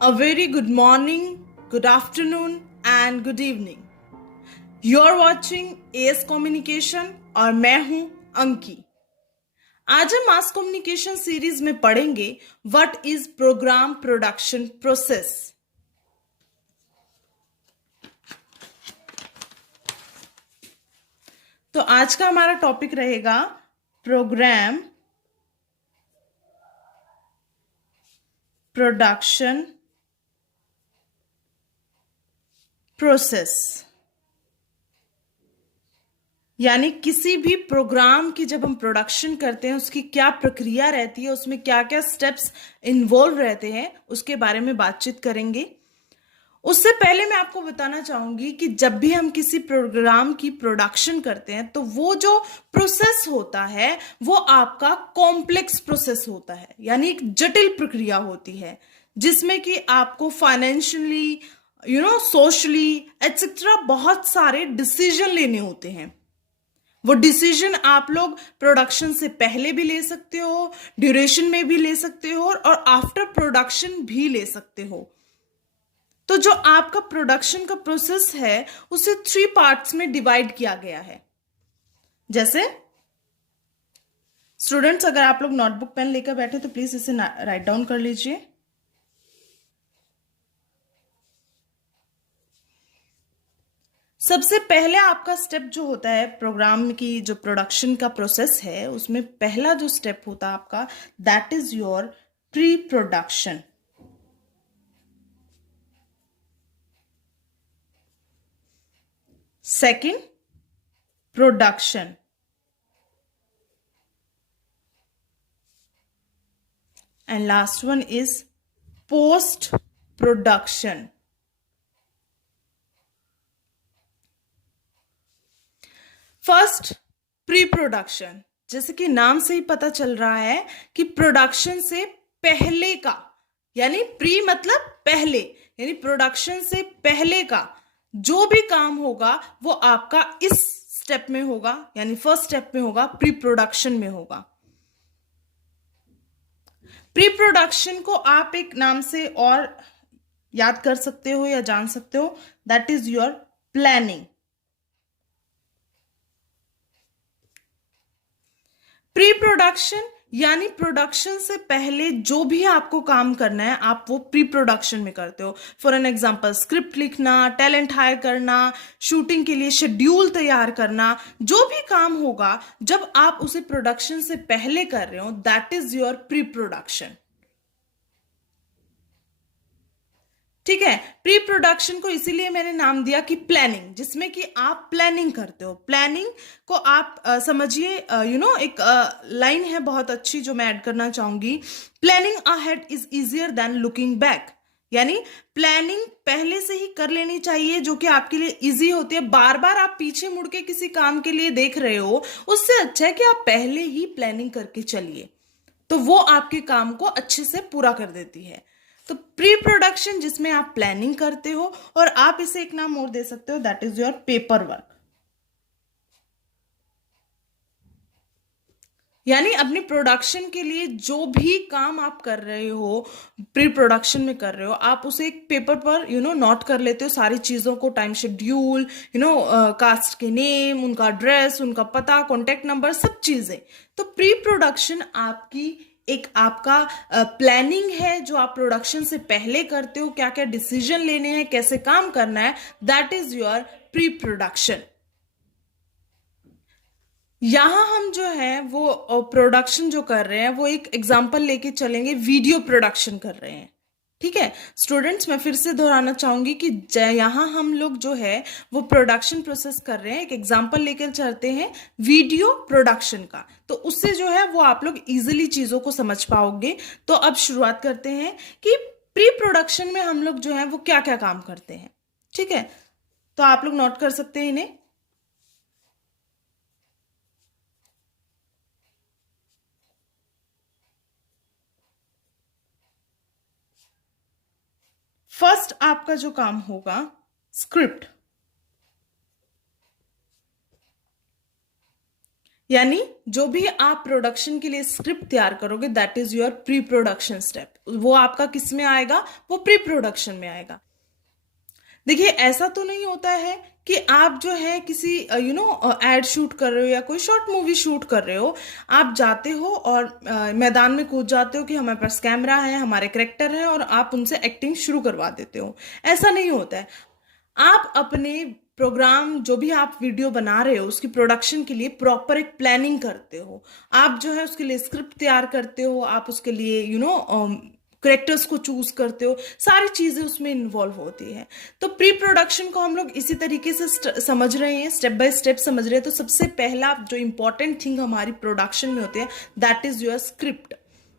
A very good morning, good afternoon, and good evening. You're watching AS Communication और मैं हूं अंकी। आज हम मास कम्युनिकेशन सीरीज में पढ़ेंगे what is program production process. तो आज का हमारा टॉपिक रहेगा प्रोग्राम प्रोडक्शन प्रोसेस, यानी किसी भी प्रोग्राम की जब हम प्रोडक्शन करते हैं उसकी क्या प्रक्रिया रहती है, उसमें क्या क्या स्टेप्स इन्वॉल्व रहते हैं, उसके बारे में बातचीत करेंगे। उससे पहले मैं आपको बताना चाहूंगी कि जब भी हम किसी प्रोग्राम की प्रोडक्शन करते हैं तो वो जो प्रोसेस होता है वो आपका कॉम्प्लेक्स प्रोसेस होता है, यानी एक जटिल प्रक्रिया होती है जिसमें कि आपको फाइनेंशियली सोशली एटसेट्रा बहुत सारे डिसीजन लेने होते हैं। वो डिसीजन आप लोग प्रोडक्शन से पहले भी ले सकते हो, ड्यूरेशन में भी ले सकते हो और आफ्टर प्रोडक्शन भी ले सकते हो। तो जो आपका प्रोडक्शन का प्रोसेस है उसे 3 पार्ट्स में डिवाइड किया गया है। जैसे स्टूडेंट्स, अगर आप लोग नोटबुक पेन लेकर बैठे तो प्लीज इसे राइट डाउन कर लीजिए। सबसे पहले आपका स्टेप जो होता है प्रोग्राम की जो प्रोडक्शन का प्रोसेस है उसमें पहला जो स्टेप होता है आपका, that is your pre production. Second, production. And last one is post production. First, pre production. जैसे कि नाम से ही पता चल रहा है कि प्रोडक्शन से पहले का, यानी प्री मतलब पहले, यानी प्रोडक्शन से पहले का जो भी काम होगा वो आपका इस स्टेप में होगा, यानी फर्स्ट स्टेप में होगा, प्री प्रोडक्शन में होगा। प्री प्रोडक्शन को आप एक नाम से और याद कर सकते हो या जान सकते हो, that is your planning. Pre production यानी प्रोडक्शन से पहले जो भी आपको काम करना है आप वो प्री प्रोडक्शन में करते हो। फॉर एन एग्जांपल, स्क्रिप्ट लिखना, टैलेंट हायर करना, शूटिंग के लिए शेड्यूल तैयार करना, जो भी काम होगा जब आप उसे प्रोडक्शन से पहले कर रहे हो, that is your pre production. ठीक है, प्री प्रोडक्शन को इसीलिए मैंने नाम दिया कि प्लानिंग, जिसमें कि आप प्लानिंग करते हो। प्लानिंग को आप समझिए, एक लाइन है बहुत अच्छी जो मैं ऐड करना चाहूंगी, planning ahead is easier than looking back. यानी प्लानिंग पहले से ही कर लेनी चाहिए जो कि आपके लिए इजी होती है। बार बार आप पीछे मुड़ के किसी काम के लिए देख रहे हो, उससे अच्छा है कि आप पहले ही प्लानिंग करके चलिए, तो वो आपके काम को अच्छे से पूरा कर देती है। तो प्री प्रोडक्शन जिसमें आप प्लानिंग करते हो, और आप इसे एक नाम और दे सकते हो, that is your paper work. यानी अपनी प्रोडक्शन के लिए जो भी काम आप कर रहे हो, प्री प्रोडक्शन में कर रहे हो, आप उसे एक पेपर पर नोट कर लेते हो, सारी चीजों को, टाइम शेड्यूल, कास्ट के नेम, उनका एड्रेस, उनका पता, कॉन्टेक्ट नंबर, सब चीजें। तो प्री प्रोडक्शन आपकी एक आपका प्लानिंग है जो आप प्रोडक्शन से पहले करते हो, क्या क्या डिसीजन लेने हैं, कैसे काम करना है, that is your pre production. यहां हम जो है वो प्रोडक्शन जो कर रहे हैं वो एक एग्जांपल लेके चलेंगे, वीडियो प्रोडक्शन कर रहे हैं। ठीक है स्टूडेंट्स, मैं फिर से दोहराना चाहूंगी कि यहां हम लोग जो है वो प्रोडक्शन प्रोसेस कर रहे हैं, एक एग्जांपल लेकर चलते हैं वीडियो प्रोडक्शन का, तो उससे जो है वो आप लोग इजीली चीजों को समझ पाओगे। तो अब शुरुआत करते हैं कि प्री प्रोडक्शन में हम लोग जो है वो क्या क्या काम करते हैं। ठीक है, तो आप लोग नोट कर सकते हैं इन्हें। फर्स्ट आपका जो काम होगा, स्क्रिप्ट। यानी जो भी आप प्रोडक्शन के लिए स्क्रिप्ट तैयार करोगे that is your pre production step, वो आपका किस में आएगा, वो प्री प्रोडक्शन में आएगा। देखिए ऐसा तो नहीं होता है कि आप जो है किसी एड शूट कर रहे हो या कोई शॉर्ट मूवी शूट कर रहे हो, आप जाते हो और मैदान में कूद जाते हो कि हमारे पास कैमरा है, हमारे कैरेक्टर है और आप उनसे एक्टिंग शुरू करवा देते हो। ऐसा नहीं होता है। आप अपने प्रोग्राम जो भी आप वीडियो बना रहे हो उसकी प्रोडक्शन के लिए प्रॉपर एक प्लानिंग करते हो। आप जो है उसके लिए स्क्रिप्ट तैयार करते हो, आप उसके लिए करेक्टर्स को चूज करते हो, सारी चीजें उसमें इन्वॉल्व होती है। तो प्री प्रोडक्शन को हम लोग इसी तरीके से समझ रहे हैं, स्टेप बाय स्टेप समझ रहे हैं। तो सबसे पहला जो इंपॉर्टेंट थिंग हमारी प्रोडक्शन में होती है दैट इज योर स्क्रिप्ट,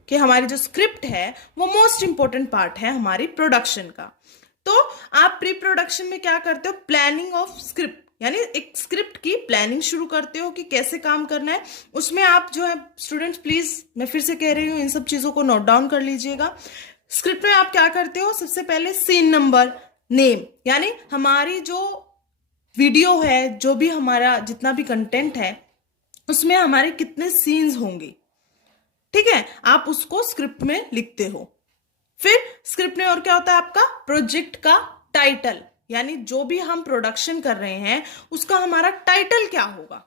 कि हमारी जो स्क्रिप्ट है वो मोस्ट इंपॉर्टेंट पार्ट है हमारी प्रोडक्शन का। तो आप प्री प्रोडक्शन में क्या करते हो, प्लानिंग ऑफ स्क्रिप्ट, यानी एक स्क्रिप्ट की प्लानिंग शुरू करते हो कि कैसे काम करना है। उसमें आप जो है स्टूडेंट्स प्लीज मैं फिर से कह रही हूं, इन सब चीजों को नोट डाउन कर लीजिएगा। स्क्रिप्ट में आप क्या करते हो, सबसे पहले सीन नंबर, नेम, यानी हमारी जो वीडियो है, जो भी हमारा जितना भी कंटेंट है उसमें हमारे कितने सीन्स होंगे, ठीक है, आप उसको स्क्रिप्ट में लिखते हो। फिर स्क्रिप्ट में और क्या होता है आपका, प्रोजेक्ट का टाइटल, यानी जो भी हम प्रोडक्शन कर रहे हैं उसका हमारा टाइटल क्या होगा।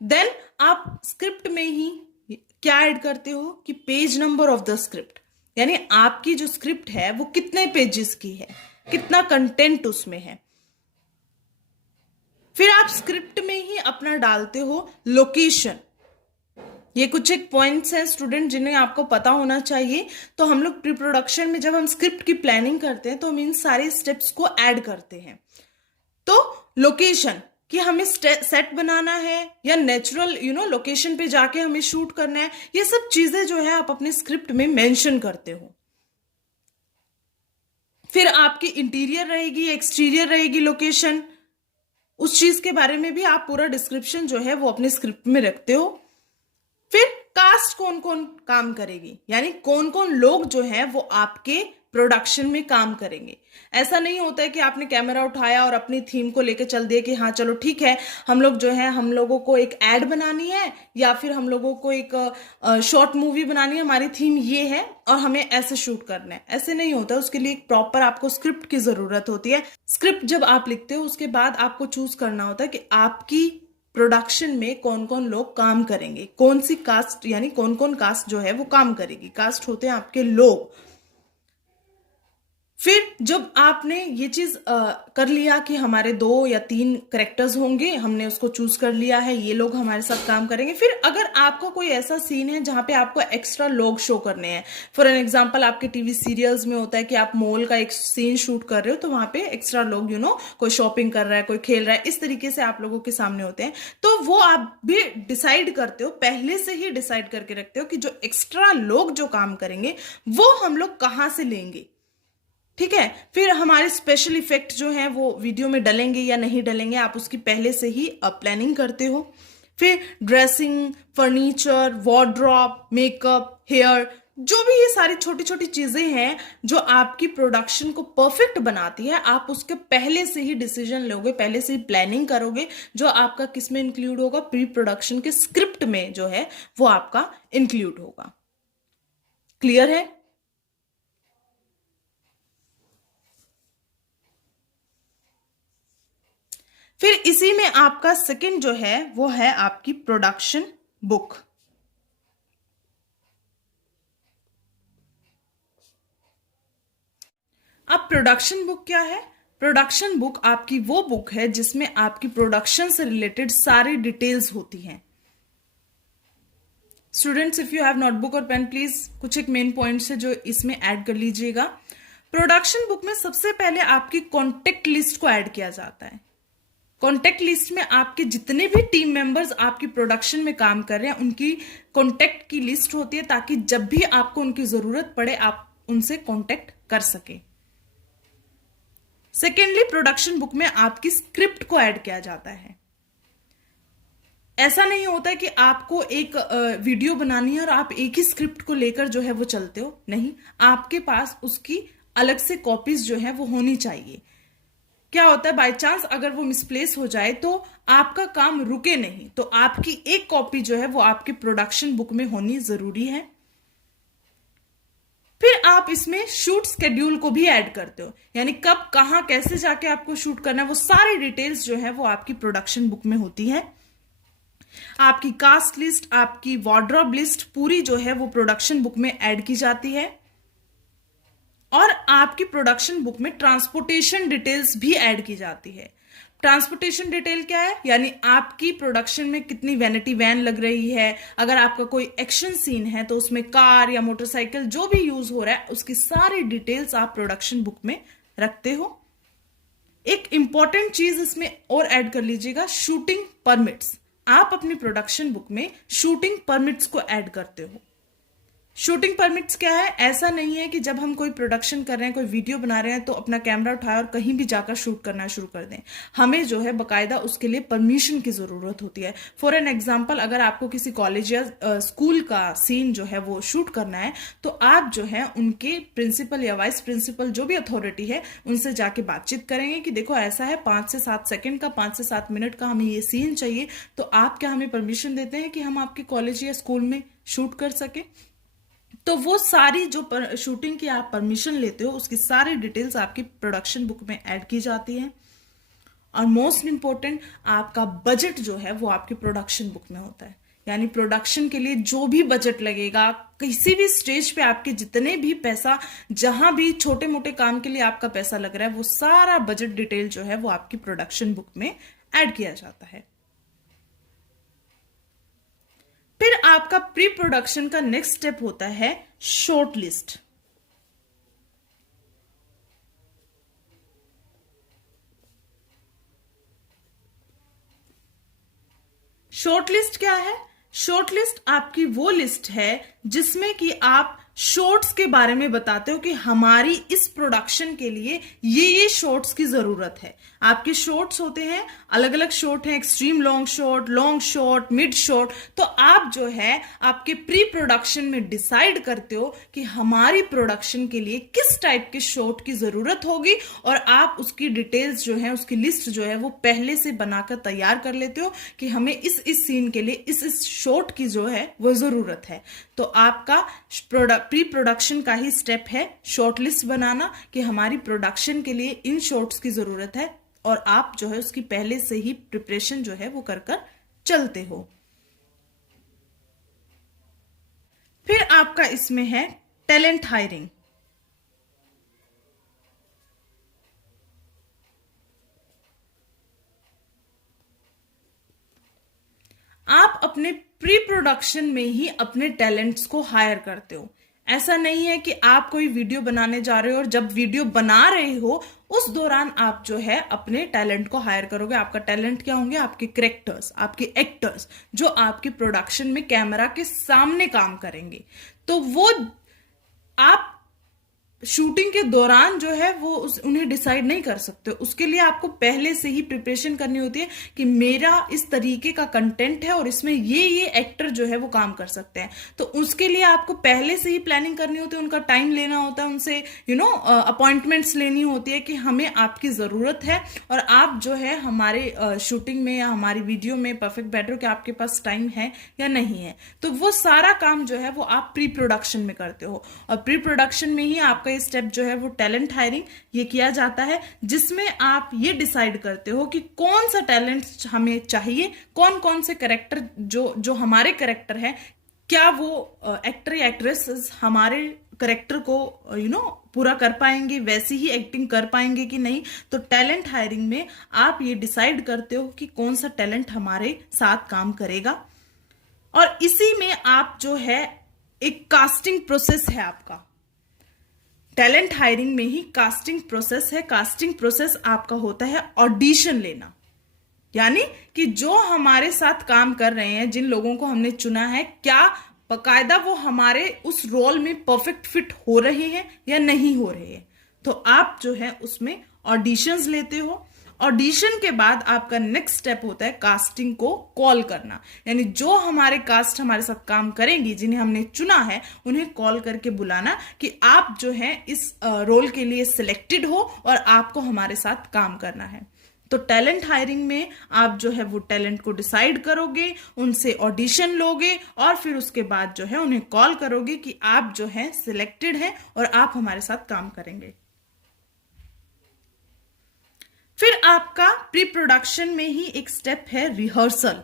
देन आप स्क्रिप्ट में ही क्या ऐड करते हो कि page number of the script, यानी आपकी जो स्क्रिप्ट है वो कितने पेजेस की है, कितना कंटेंट उसमें है। फिर आप स्क्रिप्ट में ही अपना डालते हो लोकेशन। ये कुछ एक पॉइंट्स हैं स्टूडेंट जिन्हें आपको पता होना चाहिए। तो हम लोग प्री प्रोडक्शन में जब हम स्क्रिप्ट की प्लानिंग करते हैं तो हम इन सारे स्टेप्स को ऐड करते हैं। तो लोकेशन, कि हमें सेट बनाना है या नेचुरल लोकेशन पे जाके हमें शूट करना है, ये सब चीजें जो है आप अपने स्क्रिप्ट में मेंशन करते हो। फिर आपकी इंटीरियर रहेगी, एक्सटीरियर रहेगी लोकेशन, उस चीज के बारे में भी आप पूरा डिस्क्रिप्शन जो है वो अपने स्क्रिप्ट में रखते हो। फिर कास्ट कौन कौन काम करेगी, यानी कौन कौन लोग जो हैं वो आपके प्रोडक्शन में काम करेंगे। ऐसा नहीं होता है कि आपने कैमरा उठाया और अपनी थीम को लेकर चल दिया कि हाँ चलो ठीक है, हम लोग जो है हम लोगों को एक एड बनानी है या फिर हम लोगों को एक शॉर्ट मूवी बनानी है, हमारी थीम ये है और हमें ऐसे शूट करना है। ऐसे नहीं होता, उसके लिए एक प्रॉपर आपको स्क्रिप्ट की जरूरत होती है। स्क्रिप्ट जब आप लिखते हो उसके बाद आपको चूज करना होता है कि आपकी प्रोडक्शन में कौन कौन लोग काम करेंगे, कौन सी कास्ट, यानी कौन कौन कास्ट जो है वो काम करेगी। कास्ट होते हैं आपके लोग। फिर जब आपने ये चीज कर लिया कि हमारे 2 या 3 करेक्टर्स होंगे, हमने उसको चूज कर लिया है, ये लोग हमारे साथ काम करेंगे। फिर अगर आपका कोई ऐसा सीन है जहां पे आपको एक्स्ट्रा लोग शो करने हैं, फॉर एन एग्जांपल आपके टीवी सीरियल्स में होता है कि आप मॉल का एक सीन शूट कर रहे हो तो वहां पे एक्स्ट्रा लोग कोई शॉपिंग कर रहा है, कोई खेल रहा है, इस तरीके से आप लोगों के सामने होते हैं। तो वो आप भी डिसाइड करते हो, पहले से ही डिसाइड करके रखते हो कि जो एक्स्ट्रा लोग जो काम करेंगे वो हम लोग कहां से लेंगे, ठीक है। फिर हमारे स्पेशल इफेक्ट जो हैं वो वीडियो में डलेंगे या नहीं डलेंगे, आप उसकी पहले से ही प्लानिंग करते हो। फिर dressing, furniture, wardrobe, makeup, hair, जो भी ये सारी छोटी छोटी चीजें हैं जो आपकी प्रोडक्शन को परफेक्ट बनाती है, आप उसके पहले से ही डिसीजन लोगे, पहले से ही प्लानिंग करोगे, जो आपका किस में इंक्लूड होगा, प्री प्रोडक्शन के स्क्रिप्ट में जो है वो आपका इंक्लूड होगा। क्लियर है? फिर इसी में आपका सेकंड जो है वो है आपकी प्रोडक्शन बुक। अब प्रोडक्शन बुक क्या है? प्रोडक्शन बुक आपकी वो बुक है जिसमें आपकी प्रोडक्शन से रिलेटेड सारी डिटेल्स होती हैं। Students, if you have notebook और पेन प्लीज कुछ एक मेन पॉइंट्स है जो इसमें ऐड कर लीजिएगा। प्रोडक्शन बुक में सबसे पहले आपकी कॉन्टेक्ट लिस्ट को ऐड किया जाता है। कॉन्टेक्ट लिस्ट में आपके जितने भी टीम मेंबर्स आपकी प्रोडक्शन में काम कर रहे हैं उनकी कॉन्टेक्ट की लिस्ट होती है, ताकि जब भी आपको उनकी जरूरत पड़े आप उनसे कॉन्टेक्ट कर सके। सेकेंडली, प्रोडक्शन बुक में आपकी स्क्रिप्ट को ऐड किया जाता है। ऐसा नहीं होता है कि आपको एक वीडियो बनानी है और आप एक ही स्क्रिप्ट को लेकर जो है वो चलते हो, नहीं, आपके पास उसकी अलग से कॉपीज जो है वो होनी चाहिए। क्या होता है, बाय चांस अगर वो मिसप्लेस हो जाए तो आपका काम रुके नहीं, तो आपकी एक कॉपी जो है वो आपके प्रोडक्शन बुक में होनी जरूरी है। फिर आप इसमें शूट स्केड्यूल को भी ऐड करते हो, यानी कब कहां कैसे जाके आपको शूट करना है, वो सारी डिटेल्स जो है वो आपकी प्रोडक्शन बुक में होती है। आपकी कास्ट लिस्ट, आपकी वार्डरोब लिस्ट पूरी जो है वो प्रोडक्शन बुक में ऐड की जाती है। और आपकी प्रोडक्शन बुक में ट्रांसपोर्टेशन डिटेल्स भी ऐड की जाती है। ट्रांसपोर्टेशन डिटेल क्या है, यानी आपकी प्रोडक्शन में कितनी वैनिटी वैन लग रही है, अगर आपका कोई एक्शन सीन है तो उसमें कार या मोटरसाइकिल जो भी यूज हो रहा है उसकी सारी डिटेल्स आप प्रोडक्शन बुक में रखते हो। एक इंपॉर्टेंट चीज इसमें और ऐड कर लीजिएगा, शूटिंग परमिट्स। आप अपनी प्रोडक्शन बुक में शूटिंग परमिट्स को ऐड करते हो। शूटिंग परमिट्स क्या है, ऐसा नहीं है कि जब हम कोई प्रोडक्शन कर रहे हैं, कोई वीडियो बना रहे हैं तो अपना कैमरा उठाए और कहीं भी जाकर शूट करना शुरू कर दें। हमें जो है बकायदा उसके लिए परमिशन की जरूरत होती है। फॉर एन एग्जांपल, अगर आपको किसी कॉलेज या स्कूल का सीन जो है वो शूट करना है तो आप जो है उनके प्रिंसिपल या वाइस प्रिंसिपल जो भी अथॉरिटी है उनसे जाके बातचीत करेंगे कि देखो ऐसा है 5 से 7 सेकेंड का, 5 से 7 मिनट का हमें ये सीन चाहिए, तो आप क्या हमें परमिशन देते हैं कि हम आपके कॉलेज या स्कूल में शूट कर सके। तो वो सारी जो शूटिंग की आप परमिशन लेते हो उसकी सारी डिटेल्स आपकी प्रोडक्शन बुक में ऐड की जाती है। और मोस्ट इंपॉर्टेंट, आपका बजट जो है वो आपकी प्रोडक्शन बुक में होता है, यानी प्रोडक्शन के लिए जो भी बजट लगेगा, किसी भी स्टेज पे आपके जितने भी पैसा, जहां भी छोटे मोटे काम के लिए आपका पैसा लग रहा है, वो सारा बजट डिटेल जो है वो आपकी प्रोडक्शन बुक में ऐड किया जाता है। फिर आपका प्री प्रोडक्शन का नेक्स्ट स्टेप होता है शॉर्ट लिस्ट। शॉर्ट लिस्ट क्या है? शॉर्ट लिस्ट आपकी वो लिस्ट है जिसमें कि आप शॉर्ट्स के बारे में बताते हो कि हमारी इस प्रोडक्शन के लिए ये शॉर्ट्स की जरूरत है। आपके शॉर्ट्स होते हैं, अलग अलग शॉर्ट हैं, extreme long short, mid short. तो आप जो है आपके प्री प्रोडक्शन में डिसाइड करते हो कि हमारी प्रोडक्शन के लिए किस टाइप के शॉर्ट की जरूरत होगी, और आप उसकी डिटेल्स जो है, उसकी लिस्ट जो है वो पहले से बनाकर तैयार कर लेते हो कि हमें इस सीन के लिए इस शॉर्ट की जो है वो जरूरत है। तो आपका प्री प्रोडक्शन का ही स्टेप है शॉर्ट लिस्ट बनाना कि हमारी प्रोडक्शन के लिए इन शॉर्ट्स की जरूरत है, और आप जो है उसकी पहले से ही प्रिपरेशन जो है वो कर चलते हो। फिर आपका इसमें है टैलेंट हायरिंग। आप अपने प्री प्रोडक्शन में ही अपने टैलेंट्स को हायर करते हो। ऐसा नहीं है कि आप कोई वीडियो बनाने जा रहे हो और जब वीडियो बना रहे हो उस दौरान आप जो है अपने टैलेंट को हायर करोगे। आपका टैलेंट क्या होंगे? आपके कैरेक्टर्स, आपके एक्टर्स जो आपकी प्रोडक्शन में कैमरा के सामने काम करेंगे। तो वो आप शूटिंग के दौरान जो है वो उन्हें डिसाइड नहीं कर सकते। उसके लिए आपको पहले से ही प्रिपरेशन करनी होती है कि मेरा इस तरीके का कंटेंट है और इसमें ये एक्टर जो है वो काम कर सकते हैं। तो उसके लिए आपको पहले से ही प्लानिंग करनी होती है, उनका टाइम लेना होता है, उनसे अपॉइंटमेंट्स लेनी होती है कि हमें आपकी जरूरत है और आप जो है हमारे शूटिंग में या हमारी वीडियो में परफेक्ट बैठे हो कि आपके पास टाइम है या नहीं है। तो वो सारा काम जो है वो आप प्री प्रोडक्शन में करते हो, और प्री प्रोडक्शन में ही आपका स्टेप जो है वो टैलेंट हायरिंग ये किया जाता है, जिसमें आप ये डिसाइड करते हो कि कौन सा टैलेंट हमें चाहिए, कौन कौन से कैरेक्टर जो हमारे कैरेक्टर है, क्या वो एक्टर या एक्ट्रेस हमारे कैरेक्टर को पूरा कर पाएंगे, वैसी ही एक्टिंग कर पाएंगे कि नहीं। तो टैलेंट हायरिंग में आप ये डिसाइड करते हो कि कौन सा टैलेंट हमारे साथ काम करेगा। और इसी में आप जो है एक कास्टिंग प्रोसेस है आपका। टैलेंट हायरिंग में ही कास्टिंग प्रोसेस है। कास्टिंग प्रोसेस आपका होता है ऑडिशन लेना, यानी कि जो हमारे साथ काम कर रहे हैं, जिन लोगों को हमने चुना है, क्या बकायदा वो हमारे उस रोल में परफेक्ट फिट हो रहे हैं या नहीं हो रहे हैं। तो आप जो है उसमें ऑडिशंस लेते हो, ऑडिशन के बाद आपका नेक्स्ट स्टेप होता है कास्टिंग को कॉल करना, यानी जो हमारे कास्ट हमारे साथ काम करेंगी, जिन्हें हमने चुना है, उन्हें कॉल करके बुलाना कि आप जो है इस रोल के लिए सिलेक्टेड हो और आपको हमारे साथ काम करना है। तो टैलेंट हायरिंग में आप जो है वो टैलेंट को डिसाइड करोगे, उनसे ऑडिशन लोगे और फिर उसके बाद जो है उन्हें कॉल करोगे कि आप जो है सिलेक्टेड हैं और आप हमारे साथ काम करेंगे। फिर आपका प्री प्रोडक्शन में ही एक स्टेप है रिहर्सल।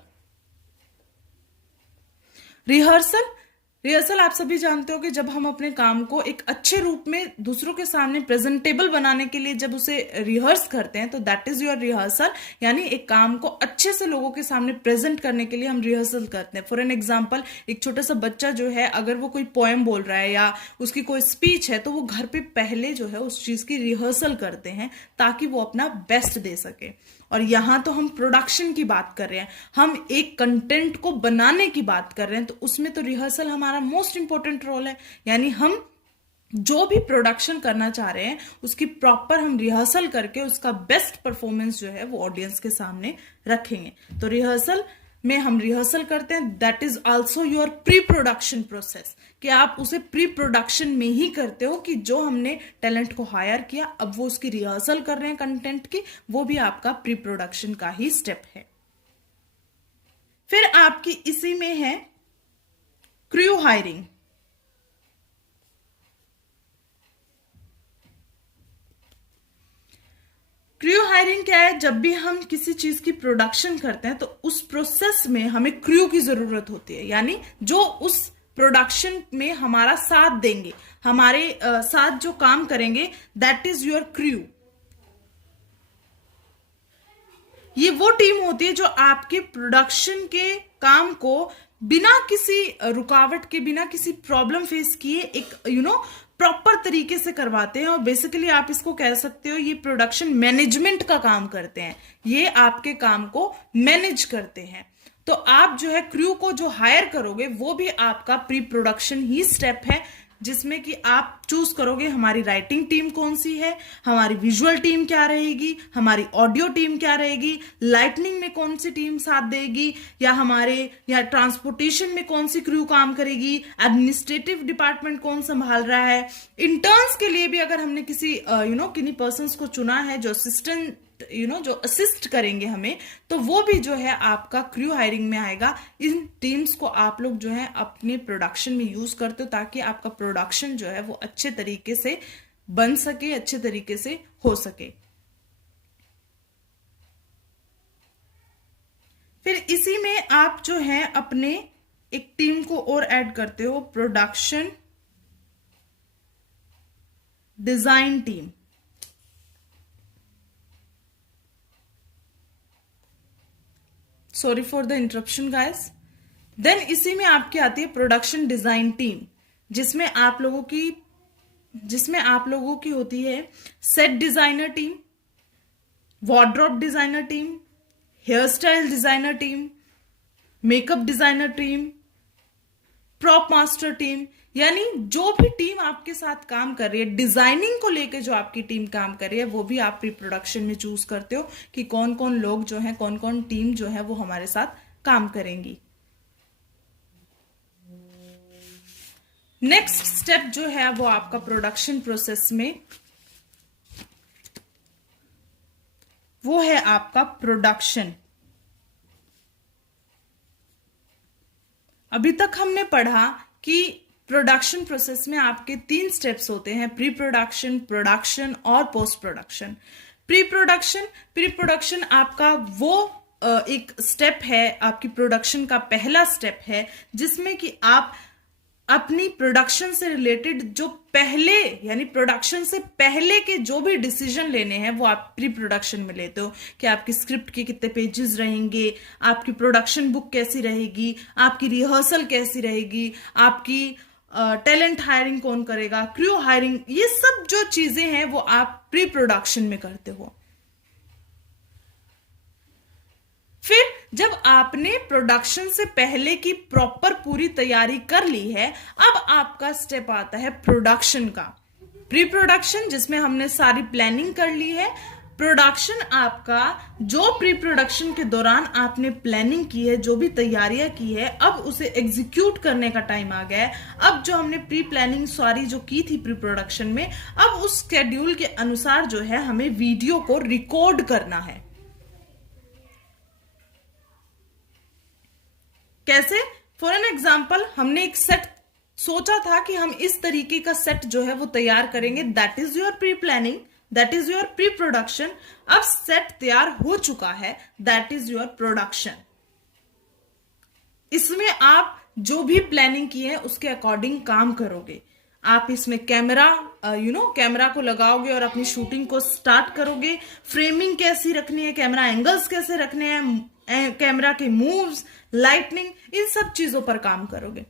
रिहर्सल आप सभी जानते हो कि जब हम अपने काम को एक अच्छे रूप में दूसरों के सामने प्रेजेंटेबल बनाने के लिए जब उसे रिहर्स करते हैं तो दैट इज योर रिहर्सल, यानी एक काम को अच्छे से लोगों के सामने प्रेजेंट करने के लिए हम रिहर्सल करते हैं। फॉर एन एग्जांपल, एक छोटा सा बच्चा जो है अगर वो कोई पोएम बोल रहा है या उसकी कोई स्पीच है तो वो घर पे पहले जो है उस चीज की रिहर्सल करते हैं ताकि वो अपना बेस्ट दे सके। और यहां तो हम प्रोडक्शन की बात कर रहे हैं, हम एक कंटेंट को बनाने की बात कर रहे हैं, तो उसमें तो रिहर्सल हमारा मोस्ट इंपॉर्टेंट रोल है। यानी हम जो भी प्रोडक्शन करना चाह रहे हैं उसकी प्रॉपर हम रिहर्सल करके उसका बेस्ट परफॉर्मेंस जो है वो ऑडियंस के सामने रखेंगे। तो रिहर्सल में हम रिहर्सल करते हैं, that is also your pre production process, कि आप उसे प्री प्रोडक्शन में ही करते हो कि जो हमने टैलेंट को हायर किया अब वो उसकी रिहर्सल कर रहे हैं कंटेंट की, वो भी आपका प्री प्रोडक्शन का ही स्टेप है। फिर आपकी इसी में है क्रू हायरिंग। क्रू हायरिंग क्या है? जब भी हम किसी चीज की प्रोडक्शन करते हैं तो उस प्रोसेस में हमें क्रू की जरूरत होती है, यानी जो उस प्रोडक्शन में हमारा साथ देंगे, हमारे साथ जो काम करेंगे, दैट इज योर क्रू। ये वो टीम होती है जो आपके प्रोडक्शन के काम को बिना किसी रुकावट के, बिना किसी प्रॉब्लम फेस किए एक प्रॉपर तरीके से करवाते हैं। और बेसिकली आप इसको कह सकते हो ये प्रोडक्शन मैनेजमेंट का काम करते हैं, ये आपके काम को मैनेज करते हैं। तो आप जो है क्रू को जो हायर करोगे वो भी आपका प्री प्रोडक्शन ही स्टेप है, जिसमें कि आप चूज करोगे हमारी राइटिंग टीम कौन सी है, हमारी विजुअल टीम क्या रहेगी, हमारी ऑडियो टीम क्या रहेगी, लाइटनिंग में कौन सी टीम साथ देगी, या ट्रांसपोर्टेशन में कौन सी क्रू काम करेगी, एडमिनिस्ट्रेटिव डिपार्टमेंट कौन संभाल रहा है। इंटर्न्स के लिए भी अगर हमने किसी किन्हीं पर्सन्स को चुना है जो असिस्टेंट जो असिस्ट करेंगे हमें, तो वो भी जो है आपका क्रू हायरिंग में आएगा। इन टीम्स को आप लोग जो है अपने प्रोडक्शन में यूज करते हो ताकि आपका प्रोडक्शन जो है वो अच्छे तरीके से बन सके, अच्छे तरीके से हो सके। फिर इसी में आप जो है अपने एक टीम को और ऐड करते हो, production design team. Sorry for the interruption guys. Then इसी में आपकी आती है प्रोडक्शन डिजाइन टीम, जिसमें आप लोगों की होती है set designer team, wardrobe designer team, hair style designer team, makeup designer team, prop master team. यानी जो भी टीम आपके साथ काम कर रही है, डिजाइनिंग को लेकर जो आपकी टीम काम कर रही है, वो भी आप प्री प्रोडक्शन में चूज करते हो कि कौन कौन लोग जो है, कौन कौन टीम जो है वो हमारे साथ काम करेंगी। नेक्स्ट स्टेप जो है वो आपका प्रोडक्शन प्रोसेस में वो है आपका प्रोडक्शन। अभी तक हमने पढ़ा कि प्रोडक्शन प्रोसेस में आपके 3 स्टेप्स होते हैं, प्री प्रोडक्शन, प्रोडक्शन और पोस्ट प्रोडक्शन। प्री प्रोडक्शन आपका वो एक स्टेप है, आपकी प्रोडक्शन का पहला स्टेप है, जिसमें कि आप अपनी प्रोडक्शन से रिलेटेड जो पहले, यानी प्रोडक्शन से पहले के जो भी डिसीजन लेने हैं वो आप प्री प्रोडक्शन में लेते हो कि आपकी स्क्रिप्ट के कितने पेजेस रहेंगे, आपकी प्रोडक्शन बुक कैसी रहेगी, आपकी रिहर्सल कैसी रहेगी, आपकी टैलेंट हायरिंग कौन करेगा, क्रू हायरिंग, ये सब जो चीजें हैं वो आप प्री प्रोडक्शन में करते हो। फिर जब आपने प्रोडक्शन से पहले की प्रॉपर पूरी तैयारी कर ली है, अब आपका स्टेप आता है प्रोडक्शन का। प्री प्रोडक्शन जिसमें हमने सारी प्लानिंग कर ली है, प्रोडक्शन आपका जो प्री प्रोडक्शन के दौरान आपने प्लानिंग की है, जो भी तैयारियां की है, अब उसे एग्जीक्यूट करने का टाइम आ गया है। अब जो हमने प्री प्लानिंग जो की थी प्री प्रोडक्शन में, अब उस शेड्यूल के अनुसार जो है हमें वीडियो को रिकॉर्ड करना है। कैसे? फॉर एन एग्जाम्पल, हमने एक सेट सोचा था कि हम इस तरीके का सेट जो है वो तैयार करेंगे, that is your pre planning, that is your pre production. अब सेट तैयार हो चुका है, दैट इज योर प्रोडक्शन। इसमें आप जो भी प्लानिंग की है उसके अकॉर्डिंग काम करोगे। आप इसमें कैमरा कैमरा को लगाओगे और अपनी शूटिंग को स्टार्ट करोगे। फ्रेमिंग कैसी रखनी है, कैमरा एंगल्स कैसे रखने हैं, कैमरा के मूव्स, लाइटनिंग, इन सब चीजों पर काम करोगे।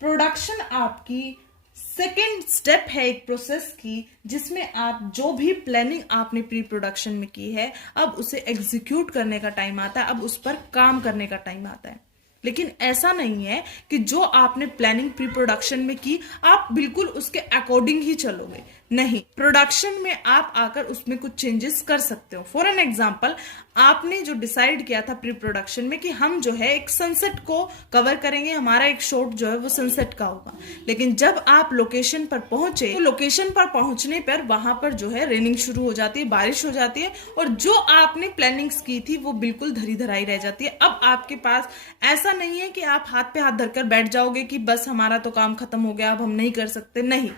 प्रोडक्शन आपकी सेकेंड स्टेप है एक प्रोसेस की, जिसमें आप जो भी प्लानिंग आपने प्री प्रोडक्शन में की है, अब उसे एग्जीक्यूट करने का टाइम आता है, अब उस पर काम करने का टाइम आता है। लेकिन ऐसा नहीं है कि जो आपने प्लानिंग प्री प्रोडक्शन में की आप बिल्कुल उसके अकॉर्डिंग ही चलोगे। नहीं, प्रोडक्शन में आप आकर उसमें कुछ चेंजेस कर सकते हो। फॉर एन एग्जांपल, आपने जो डिसाइड किया था प्री प्रोडक्शन में कि हम जो है एक सनसेट को कवर करेंगे, हमारा एक शॉट जो है वो सनसेट का होगा। लेकिन जब आप लोकेशन पर पहुंचे तो लोकेशन पर पहुंचने पर वहां पर जो है रेनिंग शुरू हो जाती है, बारिश हो जाती है, और जो आपने प्लानिंग्स की थी वो बिल्कुल धरी धराई रह जाती है। अब आपके पास ऐसा नहीं है कि आप हाथ पे हाथ धरकर बैठ जाओगे कि बस हमारा तो काम खत्म हो गया, अब हम नहीं कर सकते। नहीं,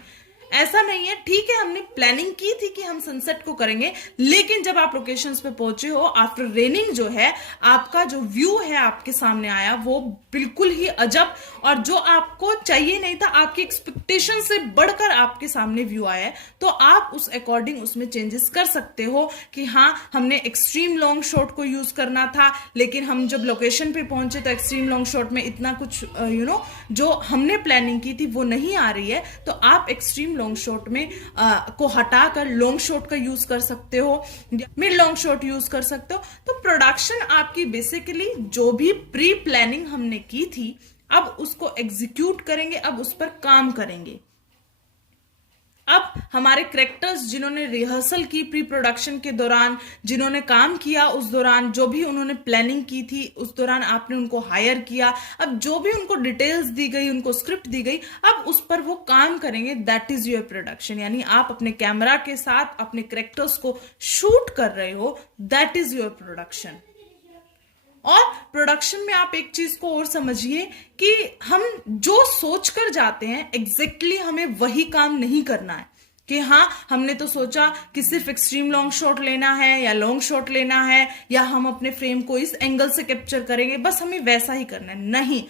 ऐसा नहीं है। ठीक है, हमने प्लानिंग की थी कि हम सनसेट को करेंगे, लेकिन जब आप लोकेशंस पे पहुंचे हो आफ्टर रेनिंग, जो है आपका जो व्यू है आपके सामने आया वो बिल्कुल ही अजब, और जो आपको चाहिए नहीं था, आपकी एक्सपेक्टेशन से बढ़कर आपके सामने व्यू आया है, तो आप उस अकॉर्डिंग उसमें चेंजेस कर सकते हो कि हाँ, हमने एक्सट्रीम लॉन्ग शॉट को यूज करना था, लेकिन हम जब लोकेशन पे पहुंचे तो एक्सट्रीम लॉन्ग शॉट में इतना कुछ जो हमने प्लानिंग की थी वो नहीं आ रही है, तो आप एक्सट्रीम लॉन्ग शॉट में को हटाकर लॉन्ग शॉट का यूज कर सकते हो, मिड लॉन्ग शॉट यूज कर सकते हो। तो प्रोडक्शन आपकी बेसिकली जो भी प्री प्लानिंग हमने की थी, अब उसको एग्जीक्यूट करेंगे, अब उस पर काम करेंगे। अब हमारे करेक्टर्स जिन्होंने रिहर्सल की प्री प्रोडक्शन के दौरान, जिन्होंने काम किया उस दौरान, जो भी उन्होंने प्लानिंग की थी उस दौरान आपने उनको हायर किया, अब जो भी उनको डिटेल्स दी गई, उनको स्क्रिप्ट दी गई, अब उस पर वो काम करेंगे, दैट इज योर प्रोडक्शन। यानी आप अपने कैमरा के साथ अपने करेक्टर्स को शूट कर रहे हो, दैट इज योर प्रोडक्शन। और प्रोडक्शन में आप एक चीज को और समझिए कि हम जो सोचकर जाते हैं एग्जैक्टली हमें वही काम नहीं करना है कि हाँ, हमने तो सोचा कि सिर्फ एक्सट्रीम लॉन्ग शॉट लेना है या लॉन्ग शॉट लेना है, या हम अपने फ्रेम को इस एंगल से कैप्चर करेंगे, बस हमें वैसा ही करना है। नहीं,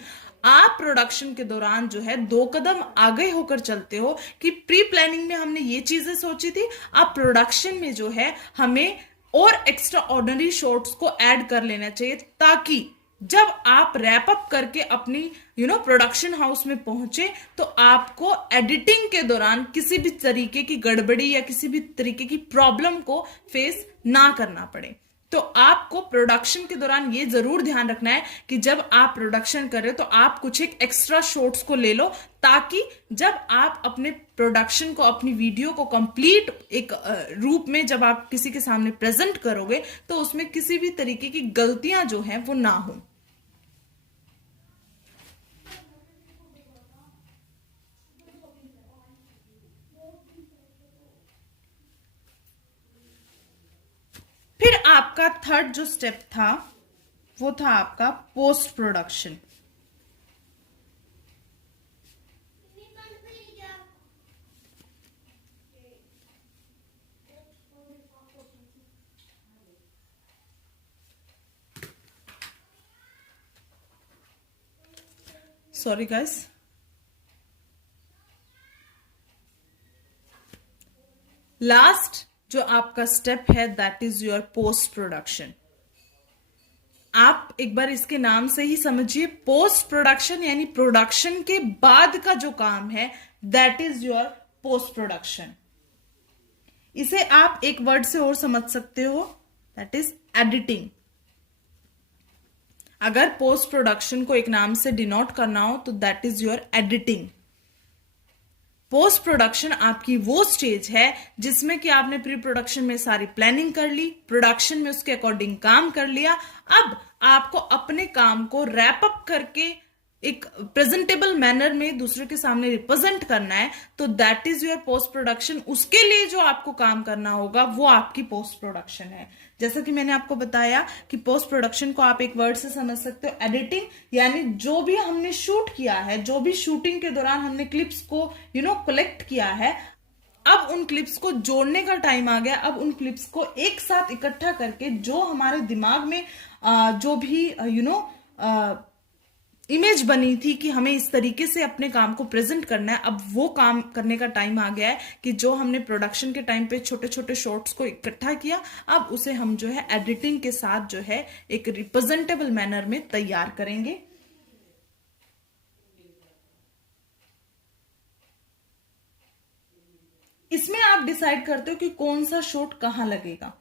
आप प्रोडक्शन के दौरान जो है 2 कदम आगे होकर चलते हो कि प्री प्लानिंग में हमने ये चीजें सोची थी, आप प्रोडक्शन में जो है हमें और एक्स्ट्रा ऑर्डिनरी शॉट्स को ऐड कर लेना चाहिए, ताकि जब आप रैप अप करके अपनी प्रोडक्शन हाउस में पहुंचे तो आपको एडिटिंग के दौरान किसी भी तरीके की गड़बड़ी या किसी भी तरीके की प्रॉब्लम को फेस ना करना पड़े। तो आपको प्रोडक्शन के दौरान ये जरूर ध्यान रखना है कि जब आप प्रोडक्शन कर रहे हो तो आप कुछ एक एक्स्ट्रा शॉट्स को ले लो, ताकि जब आप अपने प्रोडक्शन को, अपनी वीडियो को कंप्लीट एक रूप में जब आप किसी के सामने प्रेजेंट करोगे तो उसमें किसी भी तरीके की गलतियां जो हैं वो ना हो। फिर आपका थर्ड जो स्टेप था वो था आपका post production. Sorry guys, last जो आपका स्टेप है that is your post production. आप एक बार इसके नाम से ही समझिए, पोस्ट प्रोडक्शन यानी प्रोडक्शन के बाद का जो काम है that is your post production. इसे आप एक वर्ड से और समझ सकते हो, दैट इज एडिटिंग। अगर पोस्ट प्रोडक्शन को एक नाम से डिनोट करना हो तो that is your editing. Post production आपकी वो स्टेज है जिसमें कि आपने प्री प्रोडक्शन में सारी प्लानिंग कर ली, प्रोडक्शन में उसके अकॉर्डिंग काम कर लिया, अब आपको अपने काम को रैप अप करके एक प्रेजेंटेबल मैनर में दूसरे के सामने रिप्रेजेंट करना है, तो that is your post production. उसके लिए जो आपको काम करना होगा वो आपकी पोस्ट प्रोडक्शन है। जैसा कि मैंने आपको बताया कि पोस्ट प्रोडक्शन को आप एक वर्ड से समझ सकते हो, एडिटिंग, यानी जो भी हमने शूट किया है, जो भी शूटिंग के दौरान हमने क्लिप्स को कलेक्ट किया है, अब उन क्लिप्स को जोड़ने का टाइम आ गया। अब उन क्लिप्स को एक साथ इकट्ठा करके जो हमारे दिमाग में जो भी इमेज बनी थी कि हमें इस तरीके से अपने काम को प्रेजेंट करना है, अब वो काम करने का टाइम आ गया है कि जो हमने प्रोडक्शन के टाइम पे छोटे छोटे शॉर्ट्स को इकट्ठा किया, अब उसे हम जो है एडिटिंग के साथ जो है एक रिप्रेजेंटेबल मैनर में तैयार करेंगे। इसमें आप डिसाइड करते हो कि कौन सा शॉट कहां लगेगा,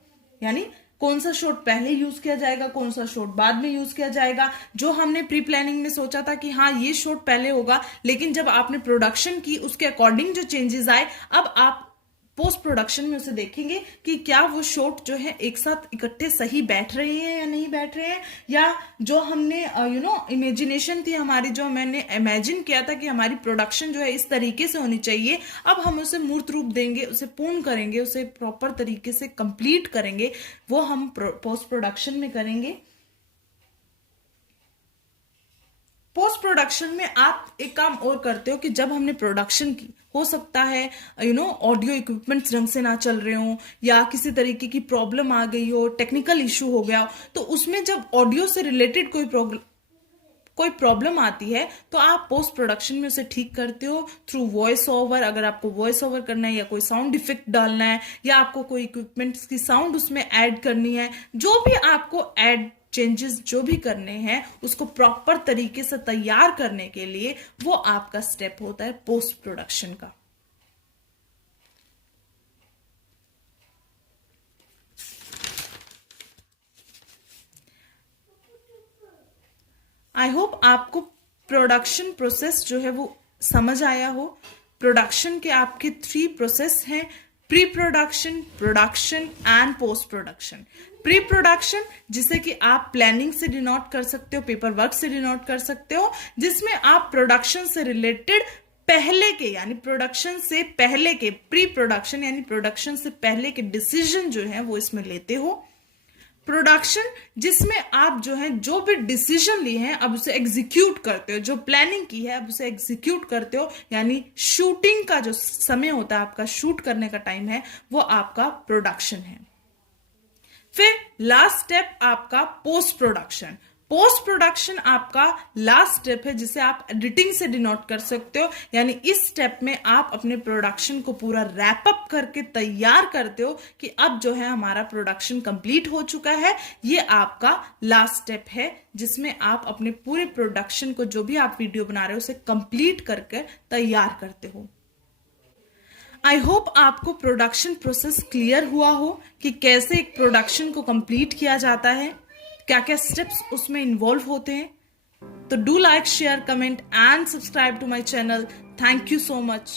यानी कौन सा शॉट पहले यूज किया जाएगा, कौन सा शॉट बाद में यूज किया जाएगा। जो हमने प्री प्लानिंग में सोचा था कि हाँ ये शॉट पहले होगा, लेकिन जब आपने प्रोडक्शन की उसके अकॉर्डिंग जो चेंजेस आए, अब आप पोस्ट प्रोडक्शन में उसे देखेंगे कि क्या वो शॉट जो है एक साथ इकट्ठे सही बैठ रहे हैं या नहीं बैठ रहे हैं, या जो हमने इमेजिनेशन थी हमारी, जो मैंने इमेजिन किया था कि हमारी प्रोडक्शन जो है इस तरीके से होनी चाहिए, अब हम उसे मूर्त रूप देंगे, उसे पूर्ण करेंगे, उसे प्रॉपर तरीके से कंप्लीट करेंगे, वो हम पोस्ट प्रोडक्शन में करेंगे। पोस्ट प्रोडक्शन में आप एक काम और करते हो कि जब हमने प्रोडक्शन की, हो सकता है ऑडियो इक्विपमेंट्स ढंग से ना चल रहे हो या किसी तरीके की प्रॉब्लम आ गई हो, टेक्निकल इशू हो गया हो, तो उसमें जब ऑडियो से रिलेटेड कोई प्रॉब्लम आती है तो आप पोस्ट प्रोडक्शन में उसे ठीक करते हो थ्रू वॉइस ओवर। अगर आपको वॉइस ओवर करना है या कोई साउंड इफेक्ट डालना है या आपको कोई इक्विपमेंट्स की साउंड उसमें ऐड करनी है, जो भी आपको ऐड चेंजेस जो भी करने हैं उसको प्रॉपर तरीके से तैयार करने के लिए वो आपका स्टेप होता है पोस्ट प्रोडक्शन का। आई होप आपको प्रोडक्शन प्रोसेस जो है वो समझ आया हो। प्रोडक्शन के आपके 3 प्रोसेस हैं, pre production, production and post production. Pre production जिसे कि आप प्लानिंग से डिनोट कर सकते हो, पेपर वर्क से डिनोट कर सकते हो, जिसमें आप प्रोडक्शन से रिलेटेड पहले के, यानी प्रोडक्शन से पहले के, प्री प्रोडक्शन यानी प्रोडक्शन से पहले के डिसीजन जो है वो इसमें लेते हो। प्रोडक्शन जिसमें आप जो है जो भी डिसीजन लिए हैं अब उसे एग्जीक्यूट करते हो, जो प्लानिंग की है अब उसे एग्जीक्यूट करते हो, यानी शूटिंग का जो समय होता है, आपका शूट करने का टाइम है, वो आपका प्रोडक्शन है। फिर लास्ट स्टेप आपका पोस्ट प्रोडक्शन। पोस्ट प्रोडक्शन आपका लास्ट स्टेप है जिसे आप एडिटिंग से डिनोट कर सकते हो, यानी इस स्टेप में आप अपने प्रोडक्शन को पूरा रैप अप करके तैयार करते हो कि अब जो है हमारा प्रोडक्शन कंप्लीट हो चुका है। ये आपका लास्ट स्टेप है जिसमें आप अपने पूरे प्रोडक्शन को, जो भी आप वीडियो बना रहे हो, उसे कंप्लीट करके तैयार करते हो। आई होप आपको प्रोडक्शन प्रोसेस क्लियर हुआ हो कि कैसे एक प्रोडक्शन को कंप्लीट किया जाता है, क्या क्या स्टेप्स उसमें इन्वॉल्व होते हैं। तो do like, share, comment and subscribe to my channel. Thank you so much.